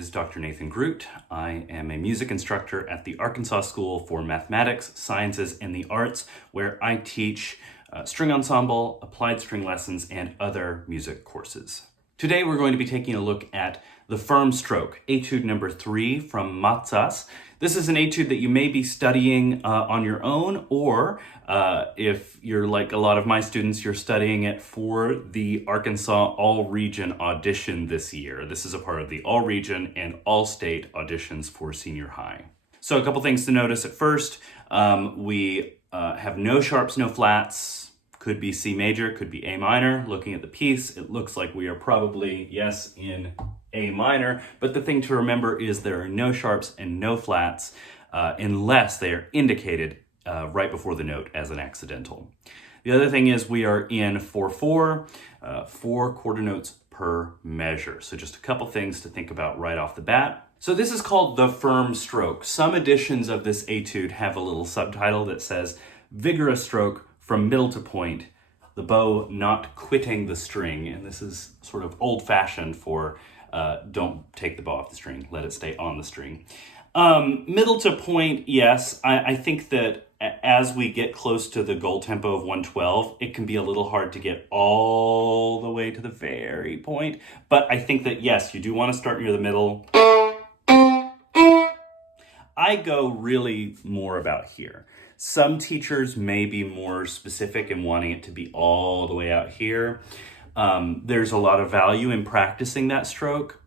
is Dr. Nathan Groot. I am a music instructor at the Arkansas School for Mathematics, Sciences, and the Arts, where I teach string ensemble, applied string lessons, and other music courses. Today we're going to be taking a look at the firm stroke, Etude number 3 from Mazas. This is an etude that you may be studying on your own, or if you're like a lot of my students, you're studying it for the Arkansas All-Region audition this year. This is a part of the All-Region and All-State auditions for senior high. So a couple things to notice at first. We have no sharps, no flats. Could be C major, could be A minor. Looking at the piece, it looks like we are probably, yes, in A minor. But the thing to remember is there are no sharps and no flats unless they are indicated right before the note as an accidental. The other thing is we are in 4/4, 4 quarter notes per measure. So just a couple things to think about right off the bat. So this is called the firm stroke. Some editions of this etude have a little subtitle that says vigorous stroke from middle to point, the bow not quitting the string. And this is sort of old-fashioned for don't take the bow off the string, let it stay on the string. Middle to point, yes. I think that as we get close to the goal tempo of 112, it can be a little hard to get all the way to the very point. But I think that, yes, you do want to start near the middle. I go really more about here. Some teachers may be more specific in wanting it to be all the way out here. There's a lot of value in practicing that stroke.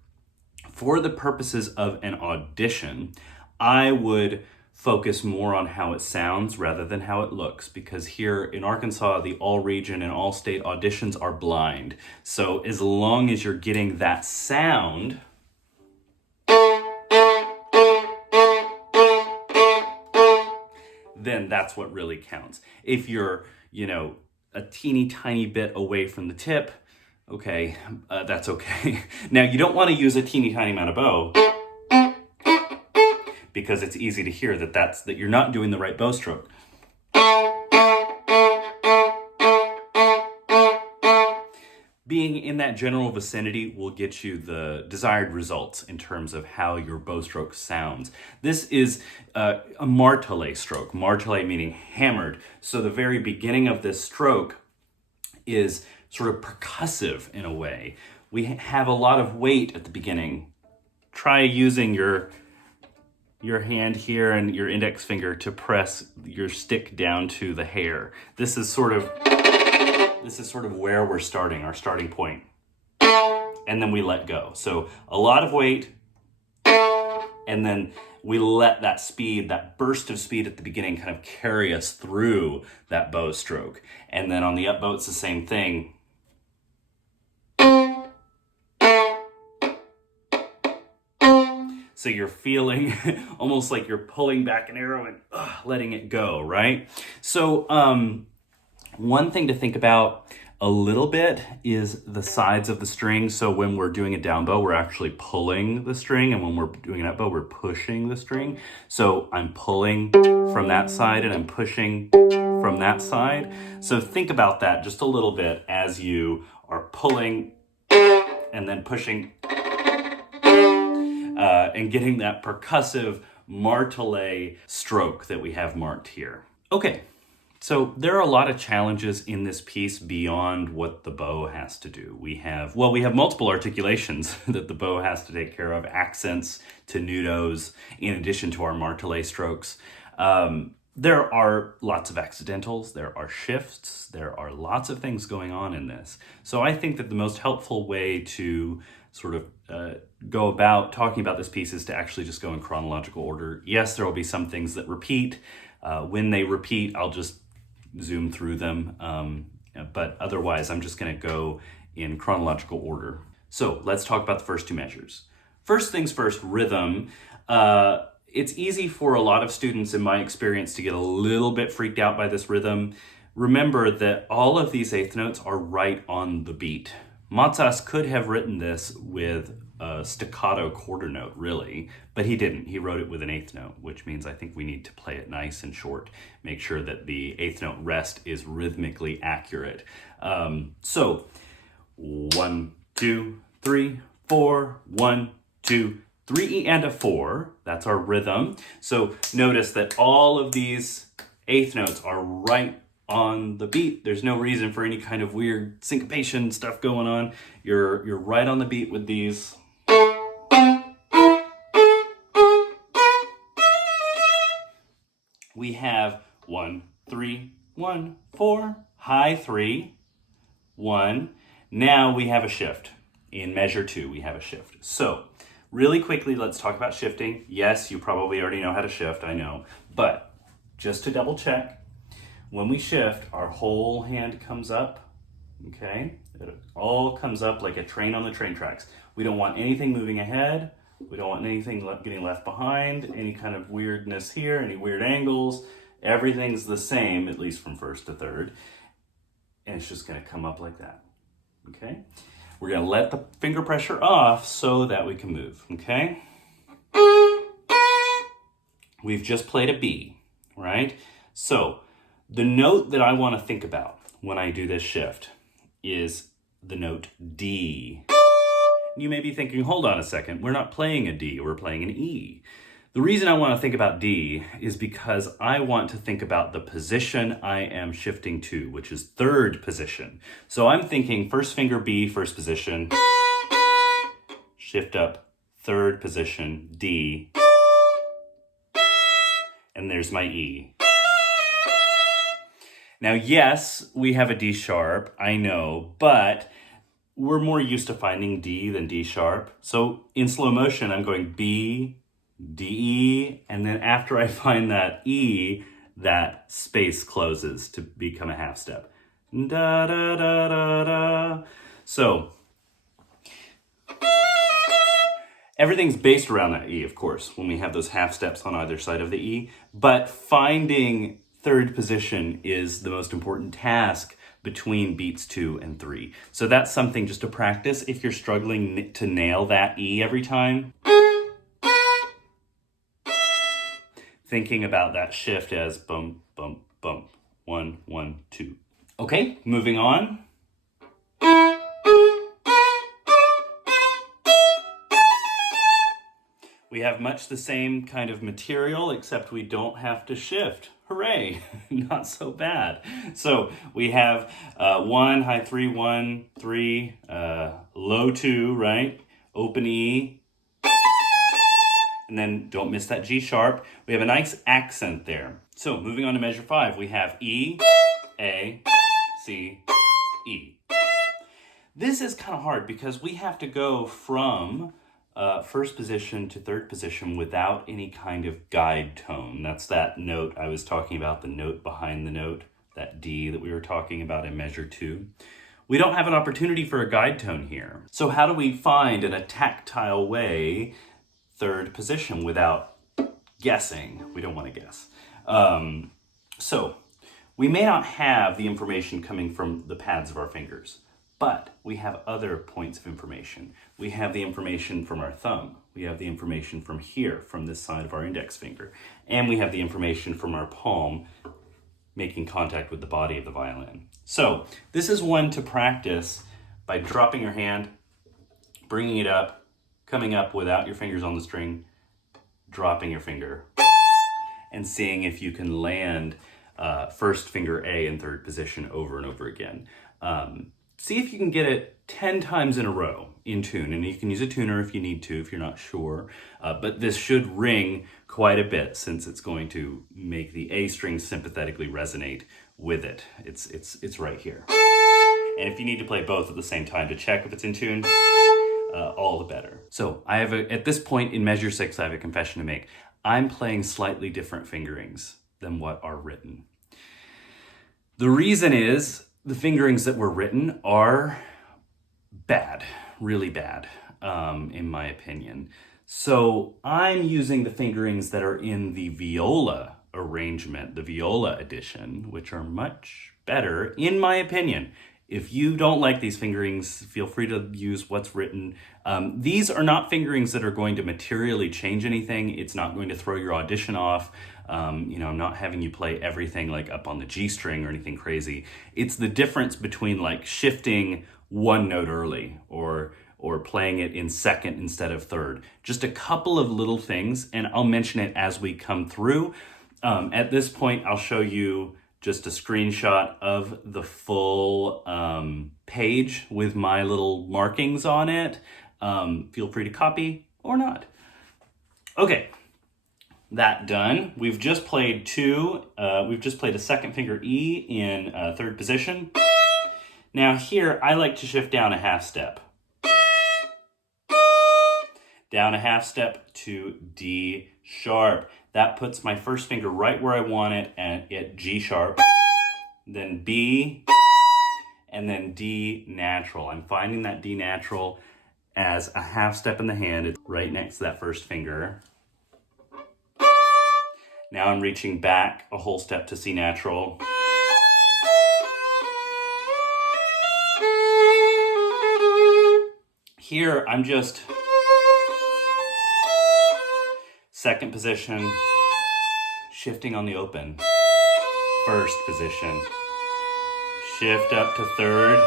For the purposes of an audition, I would focus more on how it sounds rather than how it looks, because here in Arkansas, the all-region and all-state auditions are blind. So as long as you're getting that sound, then that's what really counts. If you're, a teeny tiny bit away from the tip, okay, that's okay. Now, you don't want to use a teeny tiny amount of bow because it's easy to hear that you're not doing the right bow stroke. Being in that general vicinity will get you the desired results in terms of how your bow stroke sounds. This is a martelé stroke, martelé meaning hammered. So the very beginning of this stroke is sort of percussive in a way. We have a lot of weight at the beginning. Try using your hand here and your index finger to press your stick down to the hair. This is sort of where we're starting, our starting point. And then we let go. So a lot of weight, and then we let that speed, that burst of speed at the beginning kind of carry us through that bow stroke. And then on the up bow, it's the same thing. So you're feeling almost like you're pulling back an arrow and letting it go, right? So one thing to think about a little bit is the sides of the string. So when we're doing a down bow, we're actually pulling the string, and when we're doing an up bow, we're pushing the string. So I'm pulling from that side and I'm pushing from that side. So think about that just a little bit as you are pulling and then pushing and getting that percussive martelé stroke that we have marked here. Okay. So there are a lot of challenges in this piece beyond what the bow has to do. We have multiple articulations that the bow has to take care of, accents, tenutos, in addition to our martelé strokes. There are lots of accidentals, there are shifts, there are lots of things going on in this. So I think that the most helpful way to sort of go about talking about this piece is to actually just go in chronological order. Yes, there will be some things that repeat. When they repeat, I'll just zoom through them, but otherwise I'm just going to go in chronological order. So let's talk about the first two measures. First things first, rhythm. It's easy for a lot of students in my experience to get a little bit freaked out by this rhythm. Remember that all of these eighth notes are right on the beat. Mazas could have written this with a staccato quarter note, really, but he didn't. He wrote it with an eighth note, which means I think we need to play it nice and short. Make sure that the eighth note rest is rhythmically accurate. So 1, 2, 3, 4, 1, 2, 3E and a 4, that's our rhythm. So notice that all of these eighth notes are right on the beat. There's no reason for any kind of weird syncopation stuff going on. You're right on the beat with these. We have 1, 3, 1, 4, high 3, 1. Now we have a shift. In measure 2, we have a shift. So really quickly, let's talk about shifting. Yes, you probably already know how to shift, I know. But just to double check, when we shift, our whole hand comes up, okay? It all comes up like a train on the train tracks. We don't want anything moving ahead. We don't want anything getting left behind, any kind of weirdness here, any weird angles. Everything's the same, at least from first to third. And it's just gonna come up like that, okay? We're gonna let the finger pressure off so that we can move, okay? We've just played a B, right? So the note that I wanna think about when I do this shift is the note D. You may be thinking, hold on a second, we're not playing a D, we're playing an E. The reason I want to think about D is because I want to think about the position I am shifting to, which is third position. So I'm thinking first finger B, first position, shift up, third position, D, and there's my E. Now, yes, we have a D sharp, I know, but we're more used to finding D than D sharp. So in slow motion, I'm going B, D, E, and then after I find that E, that space closes to become a half step. Da, da, da, da, da. So everything's based around that E, of course, when we have those half steps on either side of the E, but finding third position is the most important task between beats 2 and 3. So that's something just to practice if you're struggling to nail that E every time. Thinking about that shift as bump, bump, bump, 1, 1, 2. Okay, moving on. We have much the same kind of material, except we don't have to shift. Hooray, not so bad. So we have 1, high 3, 1, 3, low 2, right? Open E. And then don't miss that G sharp. We have a nice accent there. So moving on to measure 5, we have E, A, C, E. This is kind of hard because we have to go from first position to third position without any kind of guide tone. That's that note I was talking about, the note behind the note, that D that we were talking about in measure 2. We don't have an opportunity for a guide tone here. So how do we find in a tactile way third position without guessing? We don't want to guess. So we may not have the information coming from the pads of our fingers, but we have other points of information. We have the information from our thumb. We have the information from here, from this side of our index finger. And we have the information from our palm making contact with the body of the violin. So this is one to practice by dropping your hand, bringing it up, coming up without your fingers on the string, dropping your finger, and seeing if you can land first finger A in third position over and over again. See if you can get it 10 times in a row in tune, and you can use a tuner if you need to, if you're not sure. But this should ring quite a bit since it's going to make the A string sympathetically resonate with it. It's right here. And if you need to play both at the same time to check if it's in tune, all the better. So I have at this point in measure 6, I have a confession to make. I'm playing slightly different fingerings than what are written. The reason is the fingerings that were written are bad, really bad, in my opinion. So I'm using the fingerings that are in the viola arrangement, the viola edition, which are much better, in my opinion. If you don't like these fingerings, feel free to use what's written. These are not fingerings that are going to materially change anything. It's not going to throw your audition off. I'm not having you play everything like up on the G string or anything crazy. It's the difference between like shifting one note early or or playing it in second instead of third. Just a couple of little things, and I'll mention it as we come through. At this point, I'll show you just a screenshot of the full page with my little markings on it. Feel free to copy or not. Okay, that done. We've just played a second finger E in third position. Now here, I like to shift down a half step. Down a half step to D sharp. That puts my first finger right where I want it at G sharp, then B, and then D natural. I'm finding that D natural as a half step in the hand. It's right next to that first finger. Now I'm reaching back a whole step to C natural. Here, I'm just second position, shifting on the open. First position, shift up to third.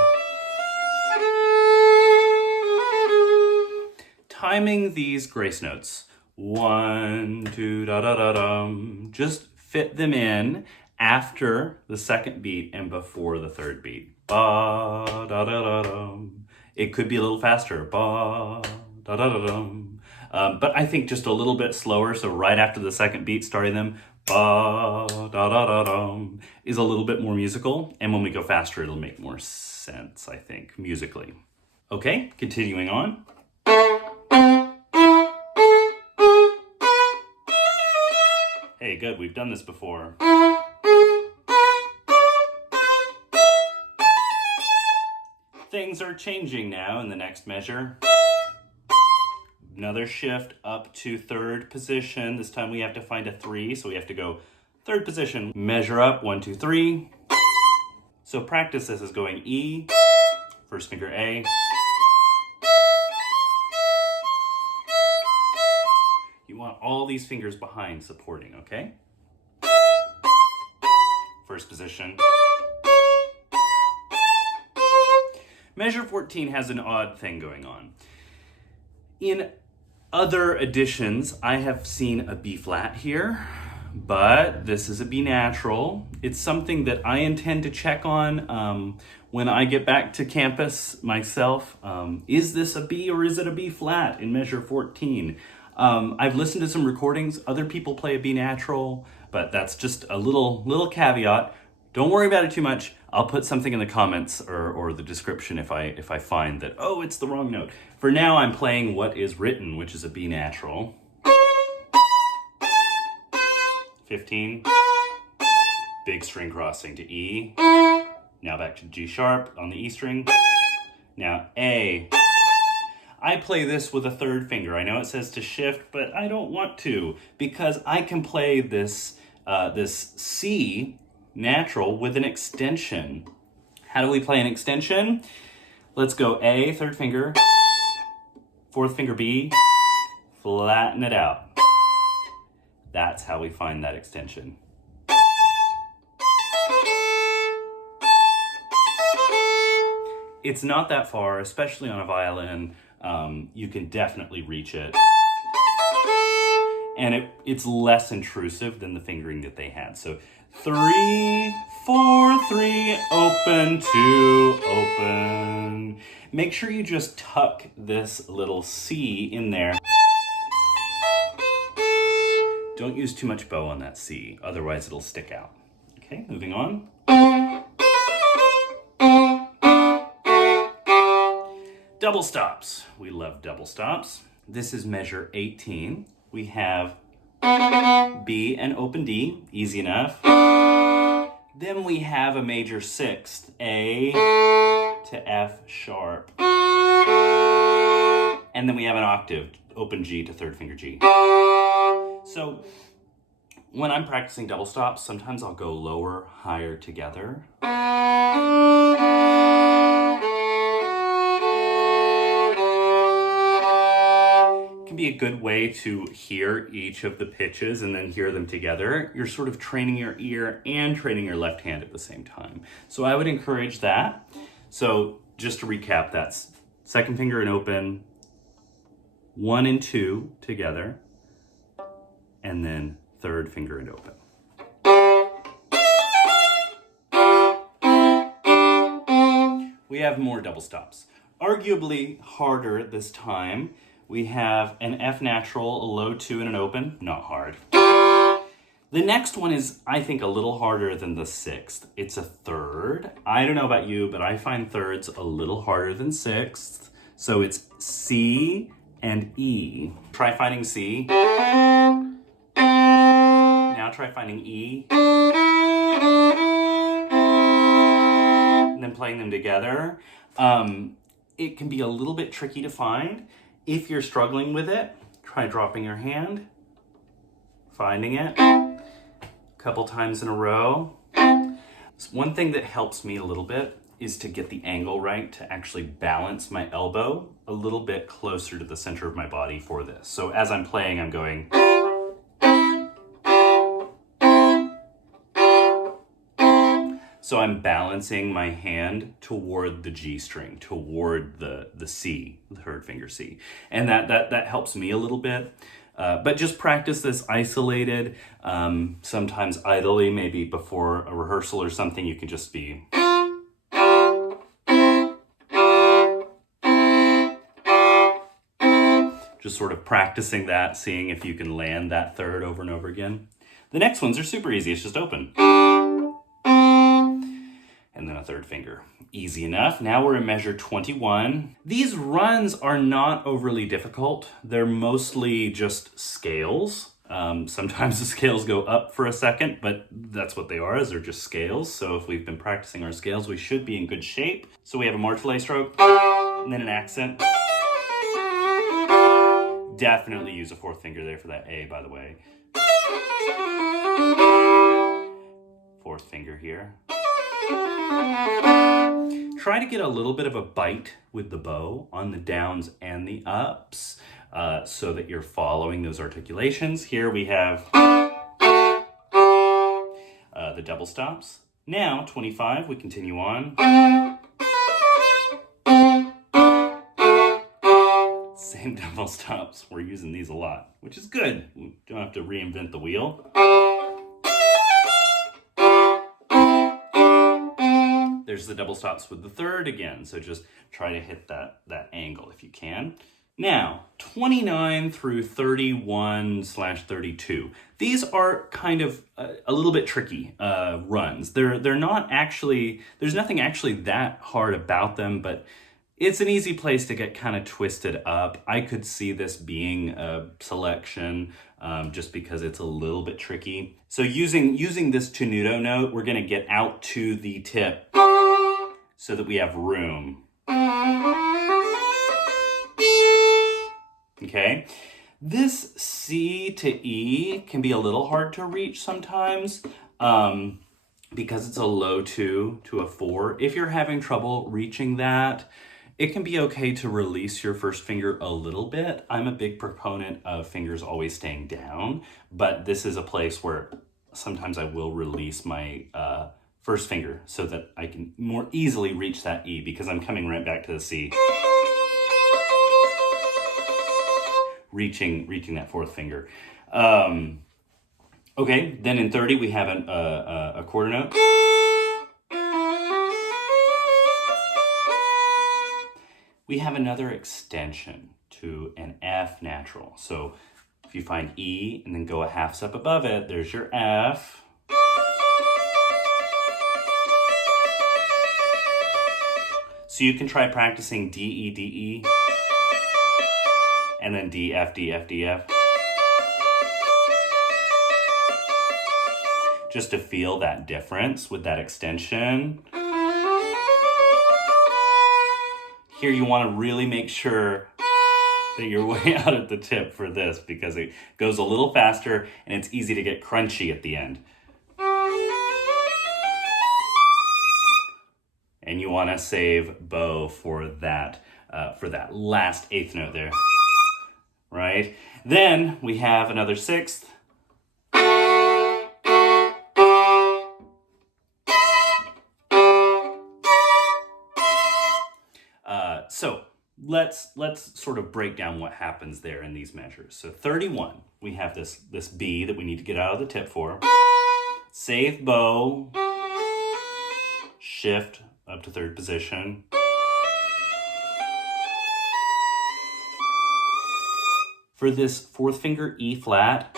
Timing these grace notes. 1, 2, da da da dum. Just fit them in after the second beat and before the third beat. Ba da da da dum. It could be a little faster. Ba da da da dum. But I think just a little bit slower, so right after the second beat, starting them, ba da da da dum, is a little bit more musical, and when we go faster, it'll make more sense, I think, musically. Okay, continuing on. Hey, good, we've done this before. Things are changing now in the next measure. Another shift up to third position. This time we have to find a 3, so we have to go third position. Measure up, 1, 2, 3. So practice this as going E, first finger A. You want all these fingers behind supporting, okay? First position. Measure 14 has an odd thing going on. In other editions, I have seen a B flat here, but this is a B natural. It's something that I intend to check on when I get back to campus myself. Is this a B or is it a B flat in measure 14? I've listened to some recordings. Other people play a B natural, but that's just a little caveat. Don't worry about it too much. I'll put something in the comments or the description if I find that, oh, it's the wrong note. For now, I'm playing what is written, which is a B natural. 15. Big string crossing to E. Now back to G sharp on the E string. Now A. I play this with a third finger. I know it says to shift, but I don't want to because I can play this C natural with an extension. How do we play an extension? Let's go A, third finger, fourth finger B, flatten it out. That's how we find that extension. It's not that far, especially on a violin. You can definitely reach it. And it's less intrusive than the fingering that they had. So 3, 4, 3, open, 2, open. Make sure you just tuck this little C in there. Don't use too much bow on that C, otherwise it'll stick out. Okay, moving on. Double stops. We love double stops. This is measure 18. We have B and open D, easy enough. Then we have a major sixth, A to F sharp. And then we have an octave, open G to third finger G. So when I'm practicing double stops, sometimes I'll go lower, higher together. Be a good way to hear each of the pitches and then hear them together. You're sort of training your ear and training your left hand at the same time. So I would encourage that. So just to recap, that's second finger and open, 1 and 2 together, and then third finger and open. We have more double stops. Arguably harder this time. We have an F natural, a low 2 and an open, not hard. The next one is, I think, a little harder than the 6th. It's a third. I don't know about you, but I find thirds a little harder than 6th. So it's C and E. Try finding C. Now try finding E. And then playing them together. It can be a little bit tricky to find. If you're struggling with it, try dropping your hand, finding it a couple times in a row. So one thing that helps me a little bit is to get the angle right, to actually balance my elbow a little bit closer to the center of my body for this. So as I'm playing, I'm going. So I'm balancing my hand toward the G string, toward the C, the third finger C. And that helps me a little bit. But just practice this isolated, sometimes idly, maybe before a rehearsal or something, you can just be. Just sort of practicing that, seeing if you can land that third over and over again. The next ones are super easy, it's just open. And then a third finger. Easy enough. Now we're in measure 21. These runs are not overly difficult. They're mostly just scales. Sometimes the scales go up for a second, but that's what they are, is they're just scales. So if we've been practicing our scales, we should be in good shape. So we have a martelé stroke, and then an accent. Definitely use a fourth finger there for that A, by the way. Fourth finger here. Try to get a little bit of a bite with the bow on the downs and the ups so that you're following those articulations. Here we have the double stops. Now, 25, we continue on. Same double stops. We're using these a lot, which is good. We don't have to reinvent the wheel. There's the double stops with the third again, so just try to hit that angle if you can. Now, 29 through 31/32. These are kind of a little bit tricky runs. They're not actually, there's nothing actually that hard about them, but it's an easy place to get kind of twisted up. I could see this being a selection just because it's a little bit tricky. So using this tenuto note, we're gonna get out to the tip so that we have room. Okay, this C to E can be a little hard to reach sometimes because it's a low 2 to a 4. If you're having trouble reaching that, it can be okay to release your first finger a little bit. I'm a big proponent of fingers always staying down, but this is a place where sometimes I will release my first finger so that I can more easily reach that E because I'm coming right back to the C. Reaching that fourth finger. Okay, then in 30 we have a quarter note. We have another extension to an F natural. So if you find E and then go a half step above it, there's your F. So you can try practicing D, E, D, E, and then D, F, D, F, D, F. Just to feel that difference with that extension. Here you want to really make sure that you're way out at the tip for this because it goes a little faster and it's easy to get crunchy at the end. And you want to save bow for that last eighth note there, right? Then we have another sixth. So let's sort of break down what happens there in these measures. So 31, we have this B that we need to get out of the tip for. Safe bow, shift up to third position. For this fourth finger E flat,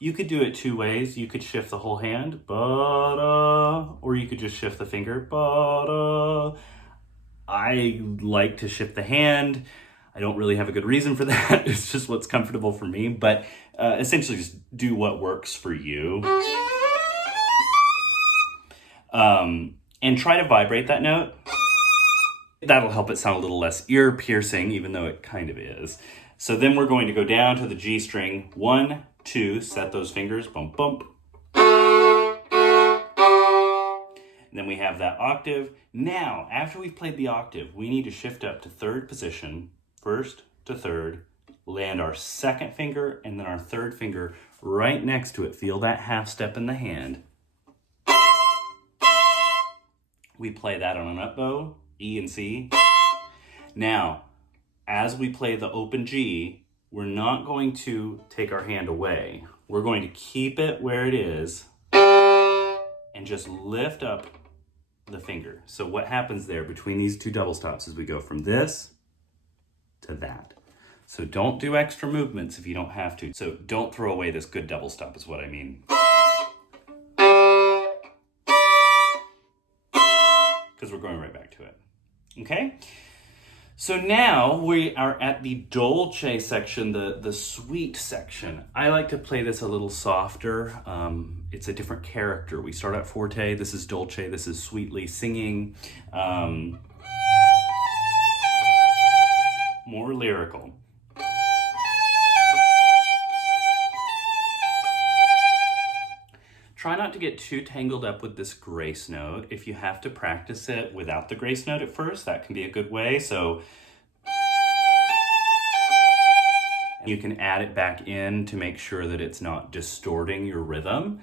you could do it two ways. You could shift the whole hand, ba-da, or you could just shift the finger, ba-da. I like to shift the hand. I don't really have a good reason for that. It's just what's comfortable for me, but essentially just do what works for you. And try to vibrate that note. That'll help it sound a little less ear-piercing, even though it kind of is. So then we're going to go down to the G string. 1, 2, set those fingers, bump, bump. And then we have that octave. Now, after we've played the octave, we need to shift up to third position, first to third, land our second finger and then our third finger right next to it. Feel that half step in the hand. We play that on an up bow, E and C. Now, as we play the open G, we're not going to take our hand away. We're going to keep it where it is and just lift up the finger. So what happens there between these two double stops is we go from this to that. So don't do extra movements if you don't have to. So don't throw away this good double stop is what I mean. Because we're going right back to it. Okay? So now we are at the dolce section, the sweet section. I like to play this a little softer. It's a different character. We start at forte, this is dolce, this is sweetly singing. More lyrical. Try not to get too tangled up with this grace note. If you have to practice it without the grace note at first, that can be a good way. So you can add it back in to make sure that it's not distorting your rhythm.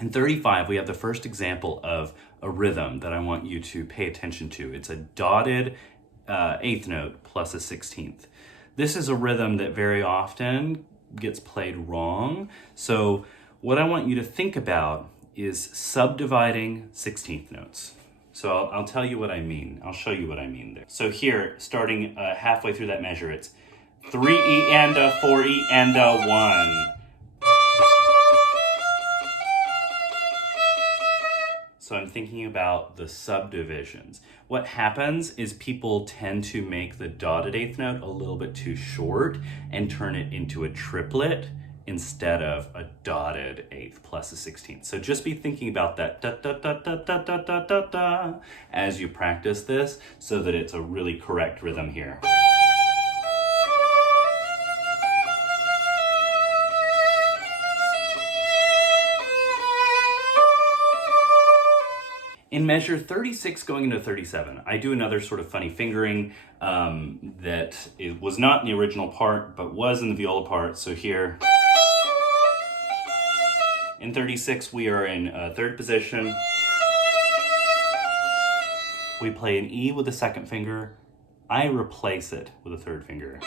In 35, we have the first example of a rhythm that I want you to pay attention to. It's a dotted eighth note plus a 16th. This is a rhythm that very often gets played wrong. So what I want you to think about is subdividing 16th notes. So I'll tell you what I mean. I'll show you what I mean there. So here, starting halfway through that measure, it's 3E and a, 4E and a, 1. So I'm thinking about the subdivisions. What happens is people tend to make the dotted eighth note a little bit too short and turn it into a triplet instead of a dotted eighth plus a 16th. So just be thinking about that da da da da da da da da da as you practice this so that it's a really correct rhythm here. In measure 36 going into 37, I do another sort of funny fingering that it was not in the original part, but was in the viola part. So here, in 36, we are in third position. We play an E with the second finger. I replace it with a third finger.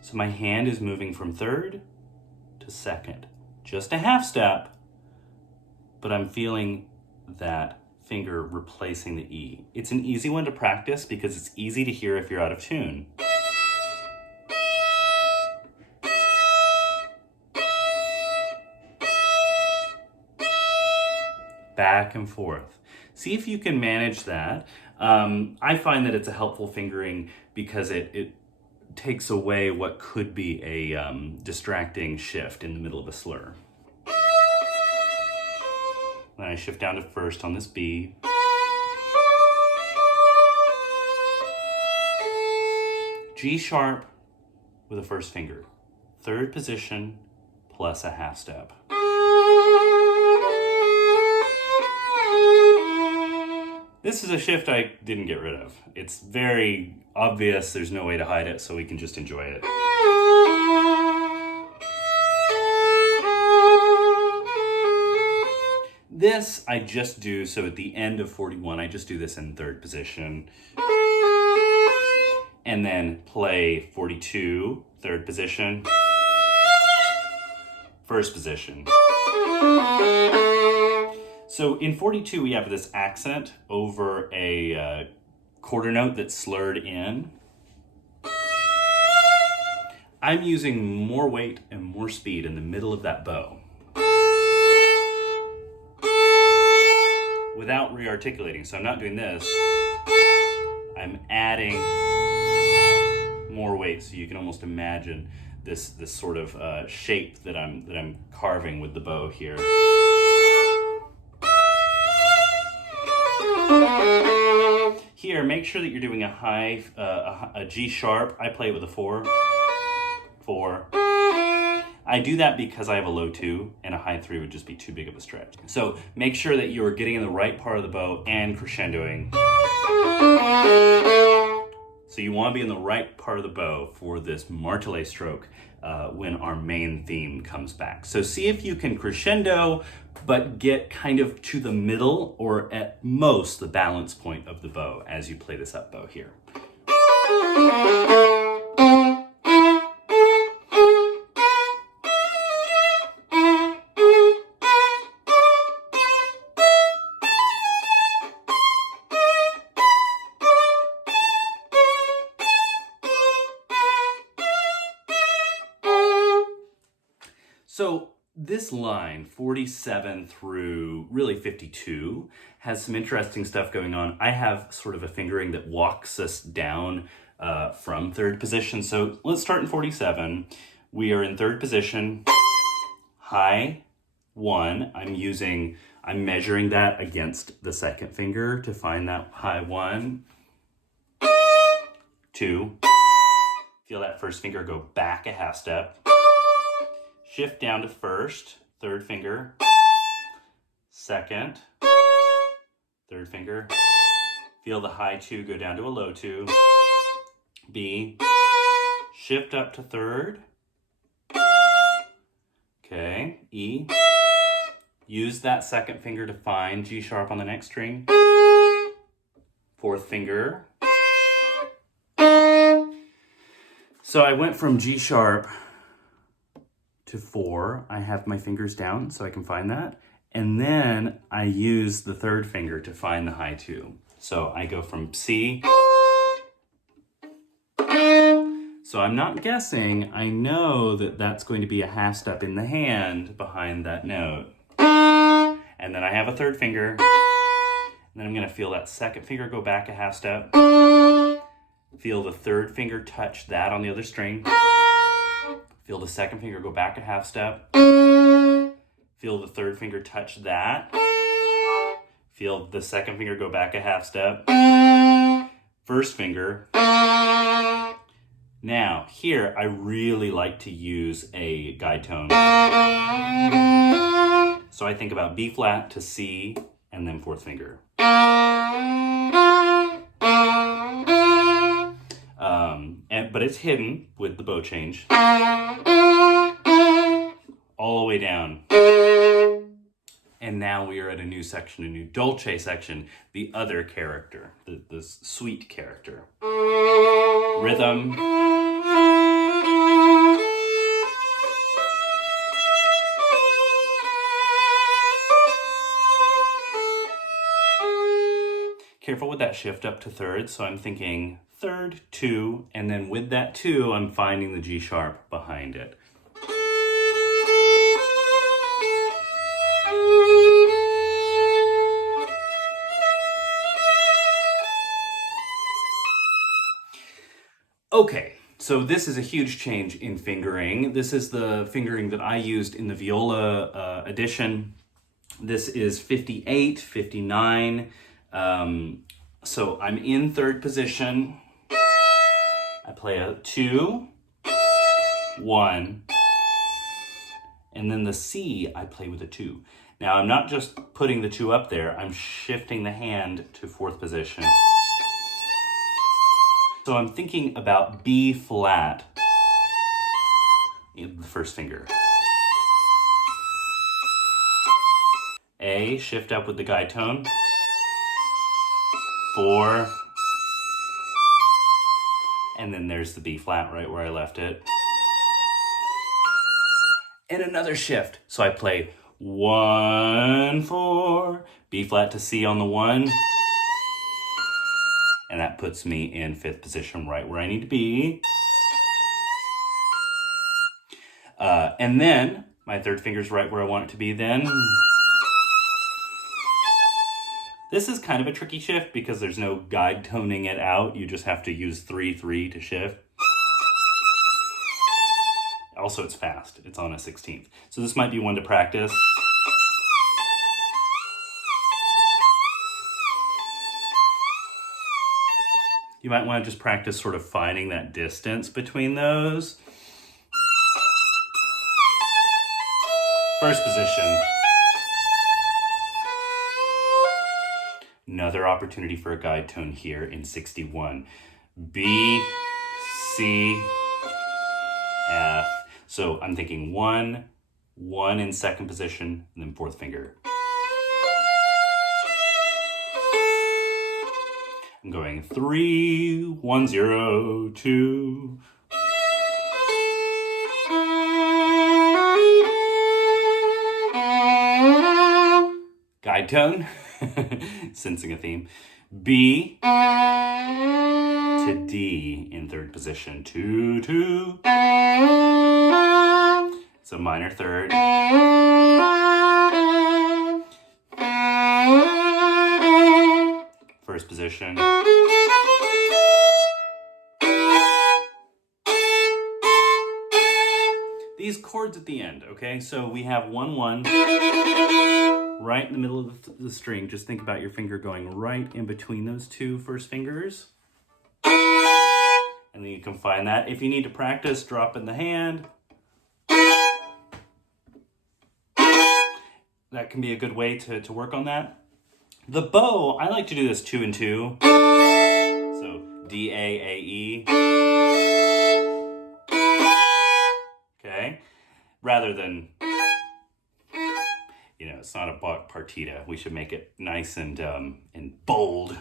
So my hand is moving from third to second, just a half step, but I'm feeling that finger replacing the E. It's an easy one to practice because it's easy to hear if you're out of tune. Back and forth. See if you can manage that. I find that it's a helpful fingering because it takes away what could be a distracting shift in the middle of a slur. Then I shift down to first on this B. G sharp with a first finger. Third position plus a half step. This is a shift I didn't get rid of. It's very obvious, there's no way to hide it, so we can just enjoy it. This I just do, so at the end of 41, I just do this in third position. And then play 42, third position, first position. So in 42, we have this accent over a quarter note that's slurred in. I'm using more weight and more speed in the middle of that bow without re-articulating. So I'm not doing this. I'm adding more weight, so you can almost imagine this sort of shape that I'm carving with the bow here. Here, make sure that you're doing a high, a G sharp. I play it with a 4. 4. I do that because I have a low 2 and a high 3 would just be too big of a stretch. So make sure that you're getting in the right part of the bow and crescendoing. So you want to be in the right part of the bow for this martelé stroke when our main theme comes back. So see if you can crescendo, but get kind of to the middle or at most the balance point of the bow as you play this up bow here. So this line, 47 through really 52, has some interesting stuff going on. I have sort of a fingering that walks us down from third position. So let's start in 47. We are in third position, high 1. I'm measuring that against the second finger to find that high 1, 2. Feel that first finger go back a half step. Shift down to first, third finger, second, third finger. Feel the high 2 go down to a low 2. B, shift up to third. Okay, E. Use that second finger to find G sharp on the next string. Fourth finger. So I went from G sharp to 4, I have my fingers down so I can find that. And then I use the third finger to find the high 2. So I go from C. So I'm not guessing, I know that that's going to be a half step in the hand behind that note. And then I have a third finger. And then I'm gonna feel that second finger go back a half step. Feel the third finger touch that on the other string. Feel the second finger go back a half step. Feel the third finger touch that. Feel the second finger go back a half step. First finger. Now, here, I really like to use a guide tone. So I think about B flat to C, and then fourth finger. But it's hidden with the bow change. All the way down. And now we are at a new section, a new dolce section, the other character, the sweet character. Rhythm. Careful with that shift up to third, so I'm thinking third, 2, and then with that 2, I'm finding the G sharp behind it. Okay, so this is a huge change in fingering. This is the fingering that I used in the viola edition. This is 58, 59. So I'm in third position. I play a 2, 1, and then the C I play with a 2. Now I'm not just putting the 2 up there, I'm shifting the hand to 4th position. So I'm thinking about B flat in the 1st finger. A, shift up with the guide tone. 4. And then there's the B flat right where I left it. And another shift. So I play 1, 4, B flat to C on the 1. And that puts me in 5th position right where I need to be. And then my 3rd finger's right where I want it to be then. This is kind of a tricky shift because there's no guide toning it out. You just have to use 3, 3 to shift. Also, it's fast. It's on a 16th. So this might be one to practice. You might want to just practice sort of finding that distance between those. 1st position. Another opportunity for a guide tone here in 61. B, C, F. So I'm thinking 1, 1 in 2nd position, and then 4th finger. I'm going 3, 1, 0, 2. Guide tone, sensing a theme. B to D in 3rd position. 2, 2. It's a minor 3rd. 1st position. These chords at the end, okay? So we have 1, 1. Right in the middle of the string. Just think about your finger going right in between those 2 first fingers. And then you can find that. If you need to practice, drop in the hand. That can be a good way to work on that. The bow, I like to do this 2 and 2. So D, A, E. Okay? Rather than, you know, it's not a partita. We should make it nice and bold,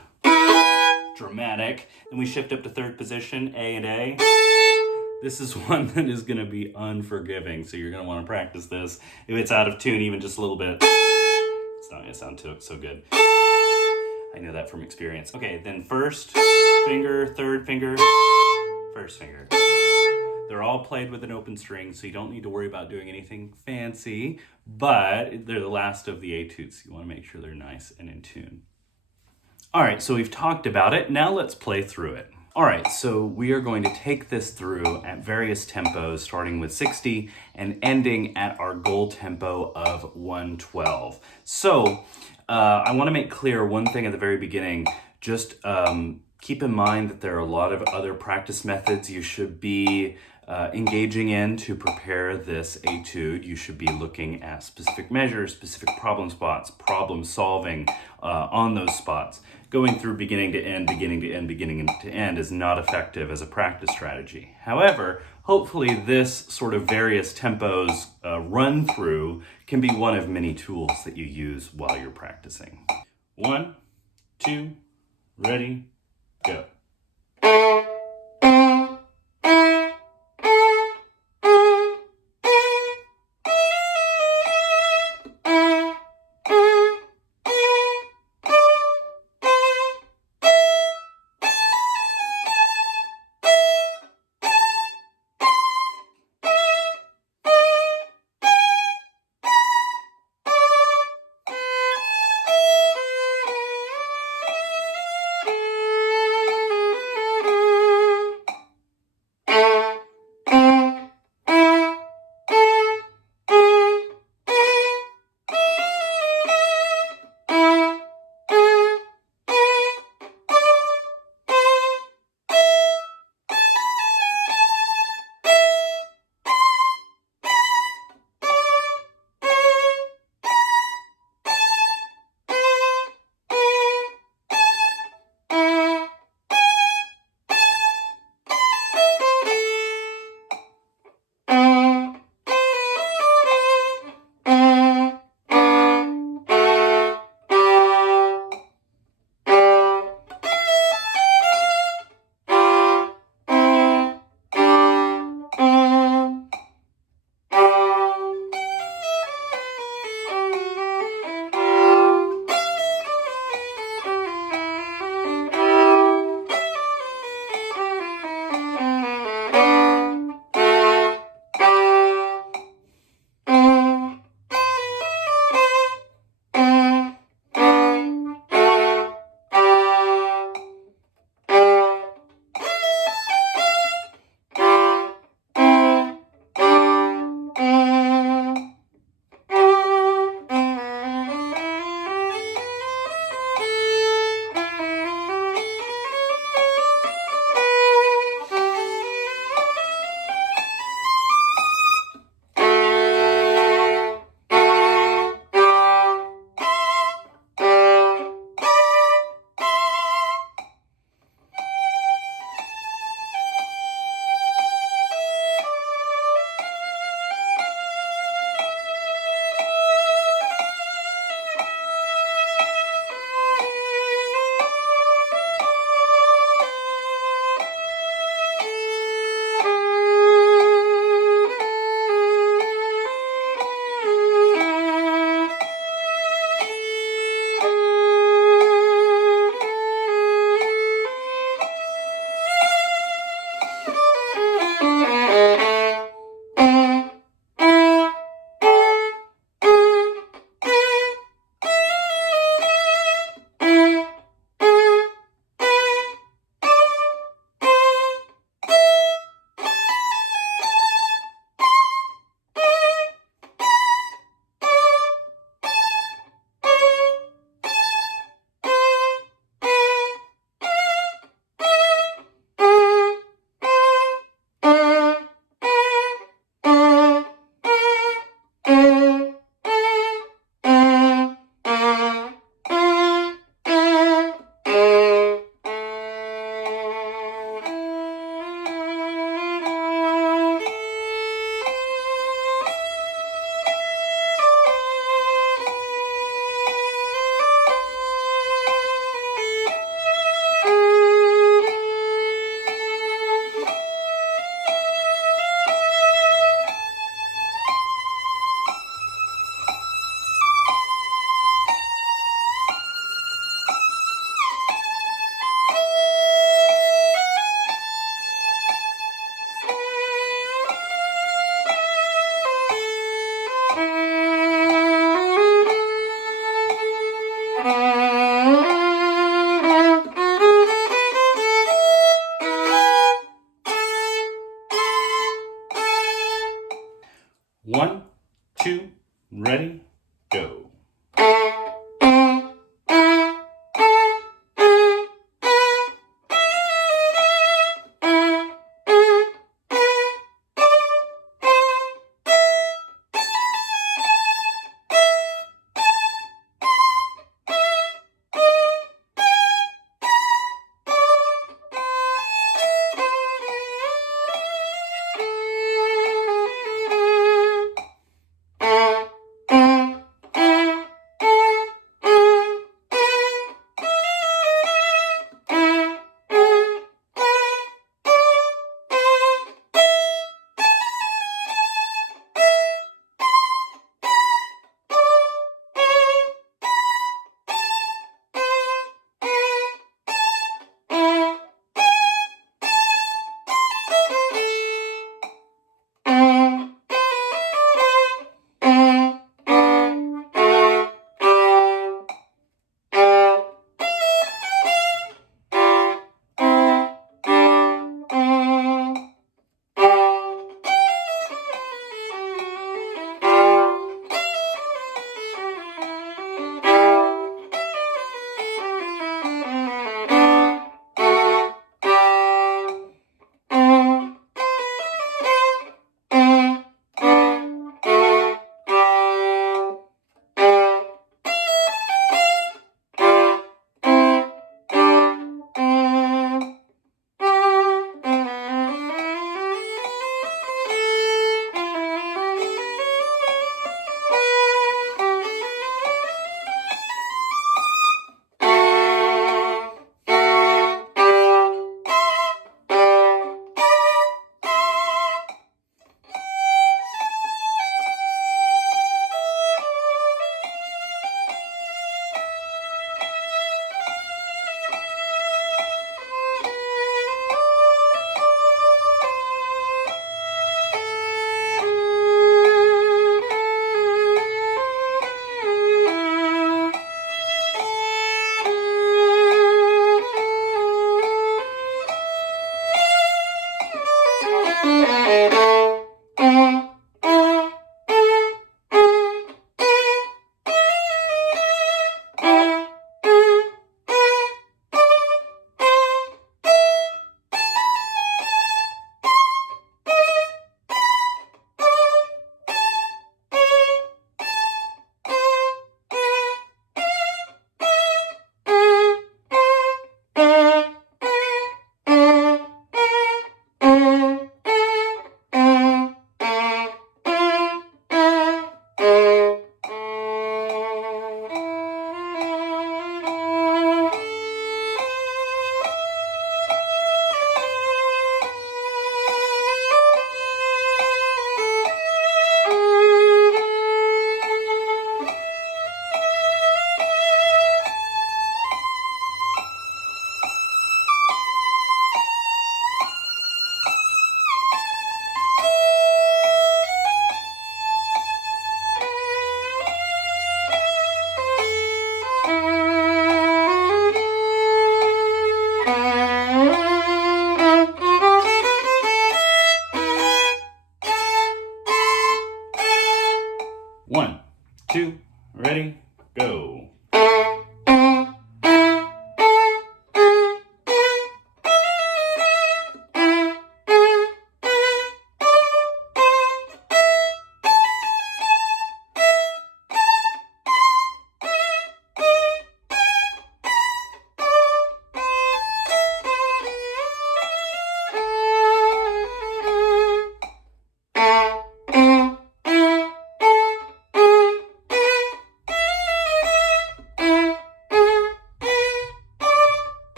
dramatic. Then we shift up to 3rd position, A and A. This is one that is going to be unforgiving, so you're going to want to practice this. If it's out of tune even just a little bit, it's not going to sound so good. I know that from experience. Okay, then 1st finger, 3rd finger, 1st finger. They're all played with an open string, so you don't need to worry about doing anything fancy, but they're the last of the etudes. You want to make sure they're nice and in tune. All right, so we've talked about it. Now let's play through it. All right, so we are going to take this through at various tempos, starting with 60 and ending at our goal tempo of 112. So I want to make clear one thing at the very beginning. Just keep in mind that there are a lot of other practice methods you should be engaging in to prepare this etude. You should be looking at specific measures, specific problem spots, problem solving on those spots. Going through beginning to end, beginning to end, beginning to end is not effective as a practice strategy. However, hopefully this sort of various tempos run through can be one of many tools that you use while you're practicing. 1, 2, ready, go.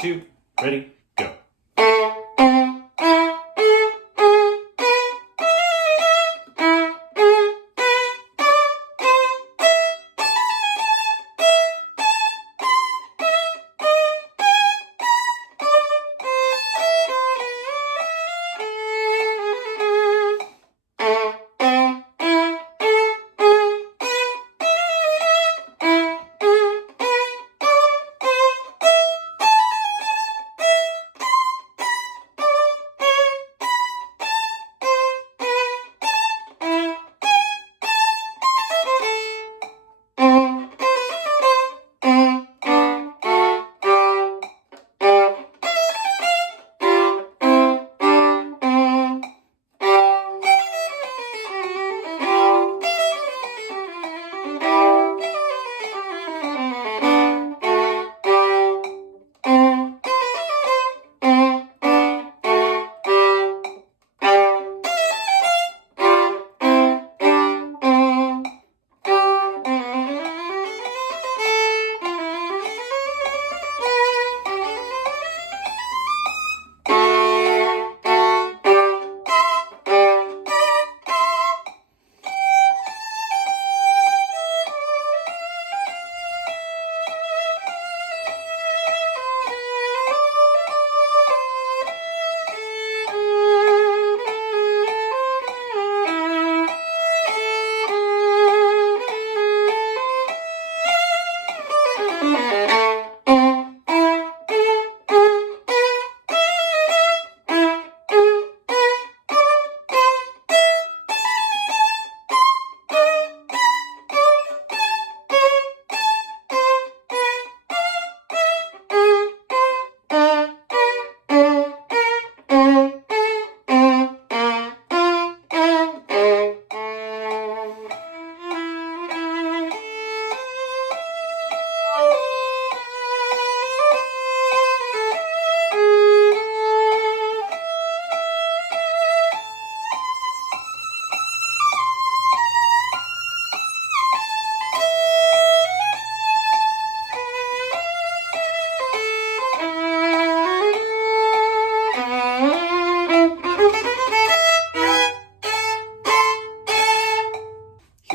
2, ready, go.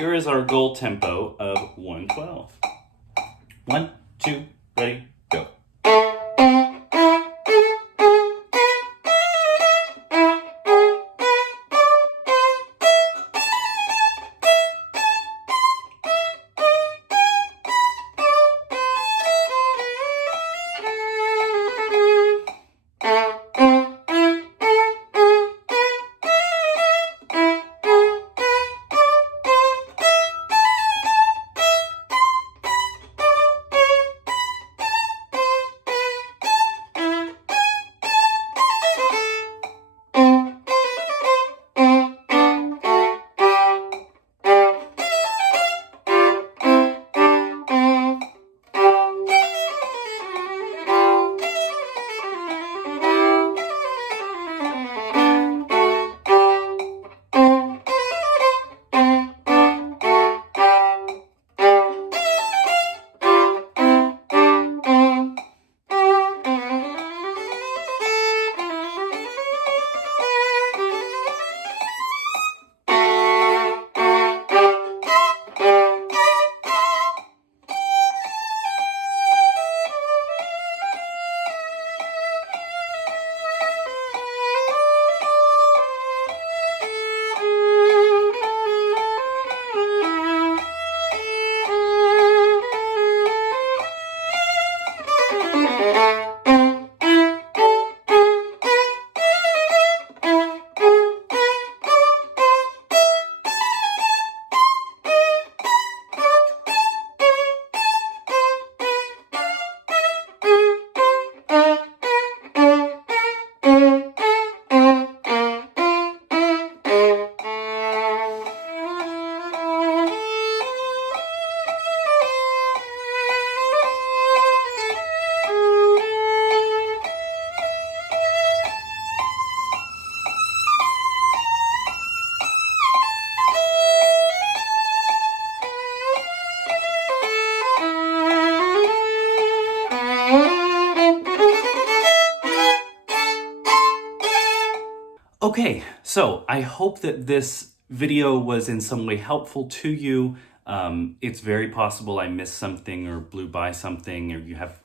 Here is our goal tempo of 112. 1, 2, ready, go. Okay, so I hope that this video was in some way helpful to you. It's very possible I missed something or blew by something, or you have,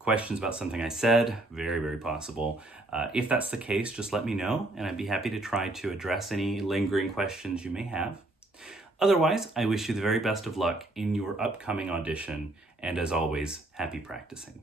questions about something I said. Very, very possible. If that's the case, just let me know, and I'd be happy to try to address any lingering questions you may have. Otherwise, I wish you the very best of luck in your upcoming audition, and as always, happy practicing.